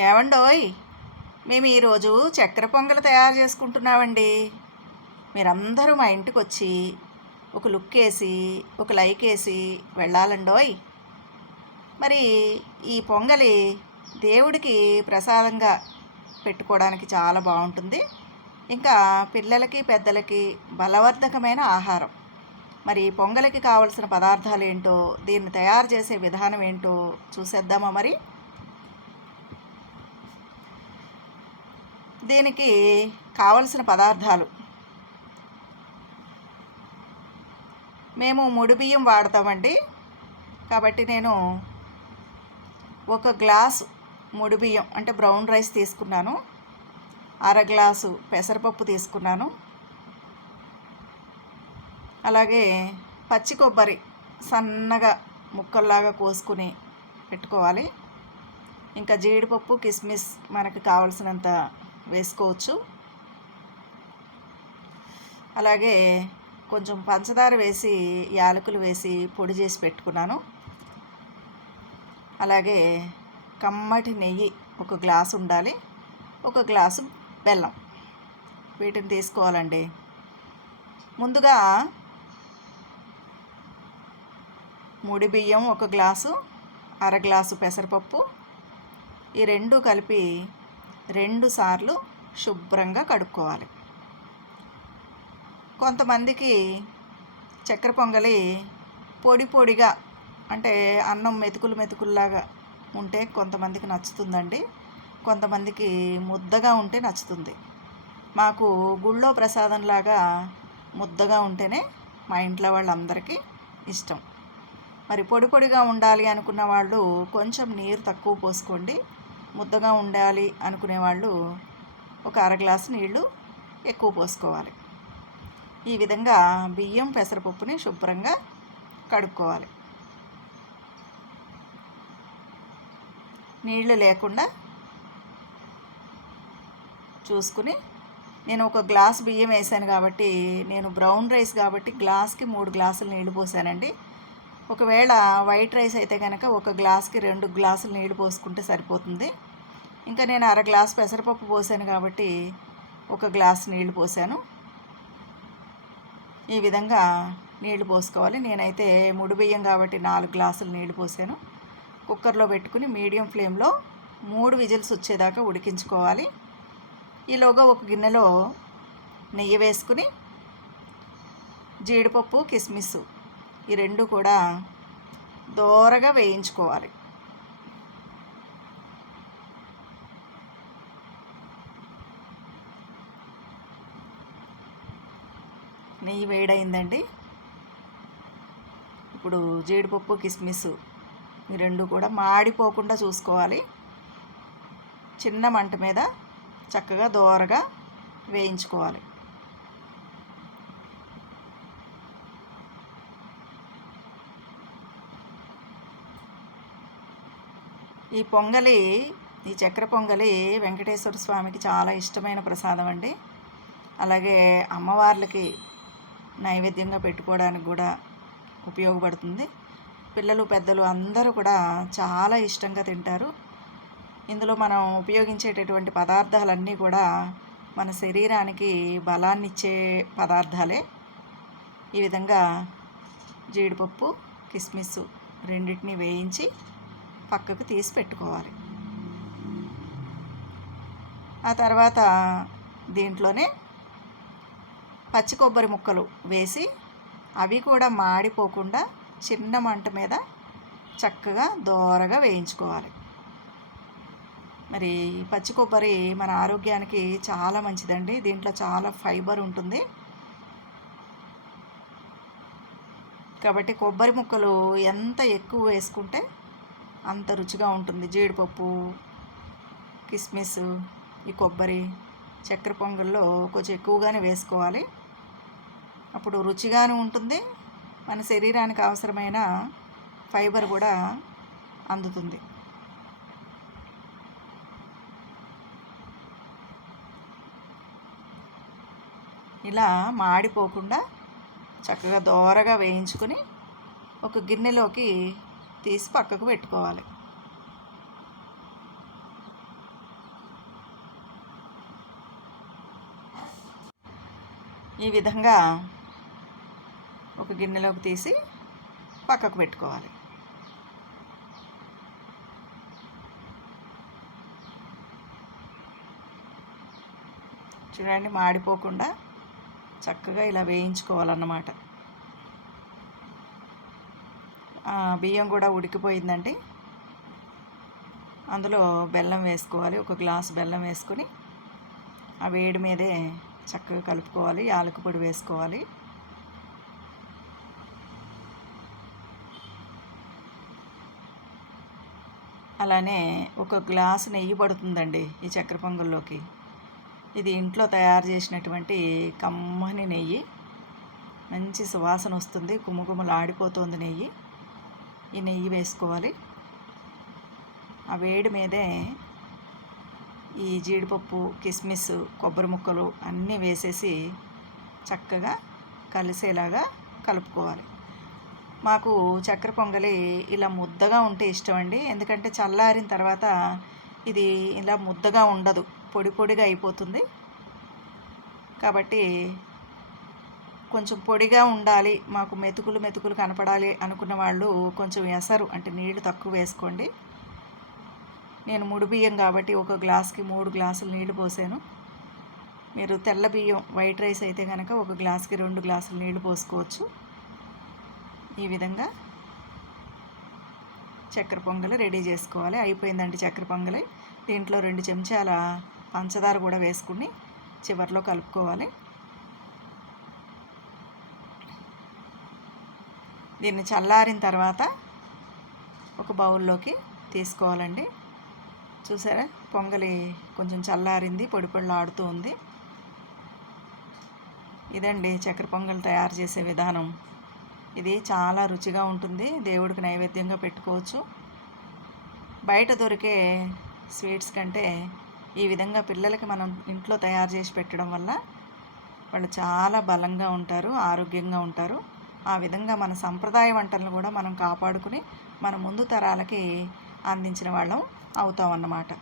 ఏవండోయ్, మేము ఈరోజు చక్కెర పొంగల్ తయారు చేసుకుంటున్నామండి. మీరందరూ మా ఇంటికి వచ్చి ఒక లుక్ వేసి ఒక లైక్ వేసి వెళ్ళాలండోయ్. మరి ఈ పొంగలి దేవుడికి ప్రసాదంగా పెట్టుకోవడానికి చాలా బాగుంటుంది. ఇంకా పిల్లలకి పెద్దలకి బలవర్ధకమైన ఆహారం. మరి పొంగలికి కావలసిన పదార్థాలు ఏంటో, దీన్ని తయారు చేసే విధానం ఏంటో చూసేద్దామా మరి. దీనికి కావలసిన పదార్థాలు, మేము ముడి బియ్యం వాడతామండి. కాబట్టి నేను ఒక గ్లాసు ముడి బియ్యం అంటే బ్రౌన్ రైస్ తీసుకున్నాను. అర గ్లాసు పెసరపప్పు తీసుకున్నాను. అలాగే పచ్చి కొబ్బరి సన్నగా ముక్కల్లాగా కోసుకుని పెట్టుకోవాలి. ఇంకా జీడిపప్పు, కిస్మిస్ మనకు కావలసినంత వేసుకోవచ్చు. అలాగే కొంచెం పంచదార వేసి యాలకులు వేసి పొడి చేసి పెట్టుకున్నాను. అలాగే కమ్మటి నెయ్యి ఒక గ్లాసు ఉండాలి. ఒక గ్లాసు బెల్లం, వీటిని తీసుకోవాలండి. ముందుగా ముడి బియ్యం ఒక గ్లాసు, అర గ్లాసు పెసరపప్పు, ఈ రెండు కలిపి 2 సార్లు శుభ్రంగా కడుక్కోవాలి. కొంతమందికి చక్కెర పొంగలి పొడి పొడిగా అంటే అన్నం మెతుకులు మెతుకుల్లాగా ఉంటే కొంతమందికి నచ్చుతుందండి. కొంతమందికి ముద్దగా ఉంటే నచ్చుతుంది. మాకు గుళ్ళో ప్రసాదంలాగా ముద్దగా ఉంటేనే మా ఇంట్లో వాళ్ళందరికీ ఇష్టం. మరి పొడి పొడిగా ఉండాలి అనుకున్న వాళ్ళు కొంచెం నీరు తక్కువ పోసుకోండి. ముద్దగా ఉండాలి అనుకునేవాళ్ళు ఒక అర గ్లాసు నీళ్లు ఎక్కువ పోసుకోవాలి. ఈ విధంగా బియ్యం పెసరపప్పుని శుభ్రంగా కడుక్కోవాలి. నీళ్లు లేకుండా చూసుకుని, నేను ఒక గ్లాస్ బియ్యం వేసాను కాబట్టి, నేను బ్రౌన్ రైస్ కాబట్టి గ్లాస్కి 3 గ్లాసులు నీళ్లు పోసానండి. ఒకవేళ వైట్ రైస్ అయితే కనుక ఒక గ్లాస్కి 2 గ్లాసులు నీళ్లు పోసుకుంటే సరిపోతుంది. ఇంకా నేను అర గ్లాసు పెసరపప్పు పోసాను కాబట్టి ఒక గ్లాసు నీళ్లు పోసాను. ఈ విధంగా నీళ్లు పోసుకోవాలి. నేనైతే ముడి బియ్యం కాబట్టి 4 గ్లాసులు నీళ్లు పోసాను. కుక్కర్లో పెట్టుకుని మీడియం ఫ్లేమ్లో 3 విజిల్స్ వచ్చేదాకా ఉడికించుకోవాలి. ఈలోగా ఒక గిన్నెలో నెయ్యి వేసుకుని జీడిపప్పు, కిస్మిస్ ఈ రెండు కూడా దోరగా వేయించుకోవాలి. నెయ్యి వేడైందండి. ఇప్పుడు జీడిపప్పు, కిస్మిస్ ఈ రెండు కూడా మాడిపోకుండా చూసుకోవాలి. చిన్న మంట మీద చక్కగా దోరగా వేయించుకోవాలి. ఈ పొంగలి, ఈ చక్కెర పొంగలి వెంకటేశ్వర స్వామికి చాలా ఇష్టమైన ప్రసాదం అండి. అలాగే అమ్మవార్లకి నైవేద్యంగా పెట్టుకోవడానికి కూడా ఉపయోగపడుతుంది. పిల్లలు పెద్దలు అందరూ కూడా చాలా ఇష్టంగా తింటారు. ఇందులో మనం ఉపయోగించేటటువంటి పదార్థాలన్నీ కూడా మన శరీరానికి బలాన్ని ఇచ్చే పదార్థాలే. ఈ విధంగా జీడిపప్పు, కిస్మిస్ రెండింటిని వేయించి పక్కకు తీసి పెట్టుకోవాలి. ఆ తర్వాత దీంట్లోనే పచ్చి కొబ్బరి ముక్కలు వేసి అవి కూడా మాడిపోకుండా చిన్న మంట మీద చక్కగా దోరగా వేయించుకోవాలి. మరి పచ్చి కొబ్బరి మన ఆరోగ్యానికి చాలా మంచిదండి. దీంట్లో చాలా ఫైబర్ ఉంటుంది. కాబట్టి కొబ్బరి ముక్కలు ఎంత ఎక్కువ వేసుకుంటే అంత రుచిగా ఉంటుంది. జీడిపప్పు, కిస్మిస్, ఈ కొబ్బరి చక్కెర పొంగల్లో కొంచెం ఎక్కువగానే వేసుకోవాలి. అప్పుడు రుచిగాను ఉంటుంది, మన శరీరానికి అవసరమైన ఫైబర్ కూడా అందుతుంది. ఇలా మాడిపోకుండా చక్కగా దోరగా వేయించుకొని ఒక గిన్నెలోకి తీసి పక్కకు పెట్టుకోవాలి. ఈ విధంగా ఒక గిన్నెలోకి తీసి పక్కకు పెట్టుకోవాలి. చూడండి, మాడిపోకుండా చక్కగా ఇలా వేయించుకోవాలన్నమాట. బియ్యం కూడా ఉడికిపోయిందండి. అందులో బెల్లం వేసుకోవాలి. ఒక గ్లాసు బెల్లం వేసుకొని ఆ వేడి మీదే చక్కగా కలుపుకోవాలి. యాలకుల పొడి వేసుకోవాలి. అలానే ఒక గ్లాసు నెయ్యి పడుతుందండి ఈ చక్కెర పొంగల్లోకి. ఇది ఇంట్లో తయారు చేసినటువంటి కమ్మని నెయ్యి. మంచి సువాసన వస్తుంది, కుమకుమలాడిపోతుంది నెయ్యి. ఈ నెయ్యి వేసుకోవాలి. ఆ వేడి మీదే ఈ జీడిపప్పు, కిస్మిస్, కొబ్బరి ముక్కలు అన్నీ వేసేసి చక్కగా కలిసేలాగా కలుపుకోవాలి. మాకు చక్కెర పొంగలి ఇలా ముద్దగా ఉంటే ఇష్టం అండి. ఎందుకంటే చల్లారిన తర్వాత ఇది ఇలా ముద్దగా ఉండదు, పొడి పొడిగా అయిపోతుంది. కాబట్టి కొంచెం పొడిగా ఉండాలి, మాకు మెతుకులు మెతుకులు కనపడాలి అనుకున్న వాళ్ళు కొంచెం ఎసరు అంటే నీళ్లు తక్కువ వేసుకోండి. నేను ముడి బియ్యం కాబట్టి ఒక గ్లాస్కి 3 గ్లాసులు నీళ్లు పోసాను. మీరు తెల్ల బియ్యం వైట్ రైస్ అయితే కనుక ఒక గ్లాస్కి 2 గ్లాసులు నీళ్లు పోసుకోవచ్చు. ఈ విధంగా చక్కెర పొంగలి రెడీ చేసుకోవాలి. అయిపోయిందండి చక్కెర పొంగలి. దీంట్లో 2 చెంచాల పంచదార కూడా వేసుకుని చివరిలో కలుపుకోవాలి. దీన్ని చల్లారిన తర్వాత ఒక బౌల్లోకి తీసుకోవాలండి. చూసారా, పొంగలి కొంచెం చల్లారింది, పొడి పొడిలా ఆడుతూ ఉంది. ఇదండి చక్కెర పొంగలి తయారు చేసే విధానం. ఇది చాలా రుచిగా ఉంటుంది, దేవుడికి నైవేద్యంగా పెట్టుకోవచ్చు. బయట దొరికే స్వీట్స్ కంటే ఈ విధంగా పిల్లలకి మనం ఇంట్లో తయారు చేసి పెట్టడం వల్ల వాళ్ళు చాలా బలంగా ఉంటారు, ఆరోగ్యంగా ఉంటారు. ఆ విధంగా మన సంప్రదాయ వంటలను కూడా మనం కాపాడుకుని మన ముందు తరాలకి అందించిన వాళ్ళం అవుతామన్నమాట.